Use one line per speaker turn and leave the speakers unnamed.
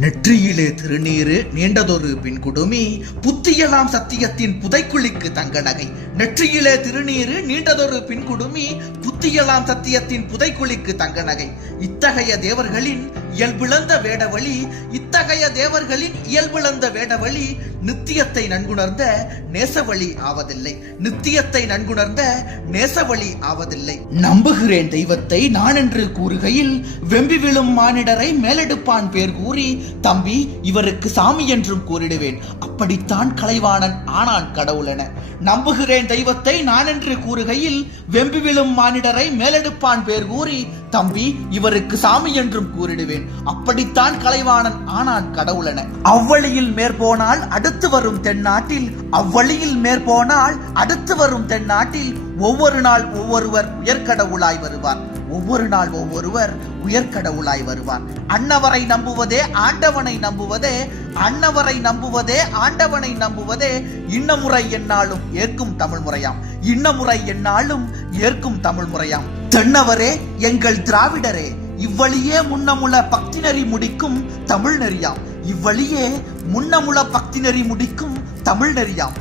நெற்றியிலே திருநீரு நீண்டதொரு பின் குடுமி புத்தியலாம் சத்தியத்தின் புதைக்குழிக்கு தங்க நகை நெற்றியிலே திருநீரு நீண்டதொரு பின் குடுமி புத்தியலாம் சத்தியத்தின் புதைக்குழிக்கு தங்க நகை இத்தகைய தேவர்களின் இயல்பிழந்த வேடவழி இத்தகைய தேவர்களின் இயல்பிழந்த வேடவழி நித்தியத்தை நன்குணர்ந்த நேசவழி ஆவதில்லை. நித்தியத்தை நன்குணர்ந்த நேசவழி ஆவதில்லை. நம்புகிறேன் தெய்வத்தை நான் என்று கூறுகையில் வெம்பி விழும் மானிடரை மேலெடுப்பான் பேர் கூறி தம்பி இவருக்கு சாமி என்றும் கூறிடுவேன். அப்படித்தான் கலைவாணன் ஆனான் கடவுளென. நம்புகிறேன் தெய்வத்தை நான் என்று கூறுகையில் வெம்பி விழும் மானிடரை மேலெடுப்பான் பேர் கூறி தம்பி இவருக்கு சாமி என்றும் கூறிடுவேன். அப்படித்தான் கலைவாணன் ஆனான் கடவுளென. அவ்வழியில் மேற்போனால் அடுத்து வரும் தென்னாட்டில் அவ்வழியில் மேற்போனால் அடுத்து வரும் தென்னாட்டில் ஒவ்வொரு நாள் ஒவ்வொருவர் உயர்கடவுளாய் வருவார். ஒவ்வொரு நாள் ஒவ்வொருவர் உயர்கடவுளாய் வருவார். அன்னவரை நம்புவதே ஆண்டவனை நம்புவதே அன்னவரை நம்புவதே ஆண்டவனை நம்புவதே இன்னமுறை என்னாலும் ஏற்கும் தமிழ் முறையாம். இன்னமுறை என்னாலும் ஏற்கும் தமிழ் முறையாம். தென்னவரே எங்கள் திராவிடரே இவ்வழியே முன்னமுள பக்தி முடிக்கும் தமிழ் நெறியாம். இவ்வழியே முன்னமுள பக்திநெறி முடிக்கும் தமிழ் நெறியாம்.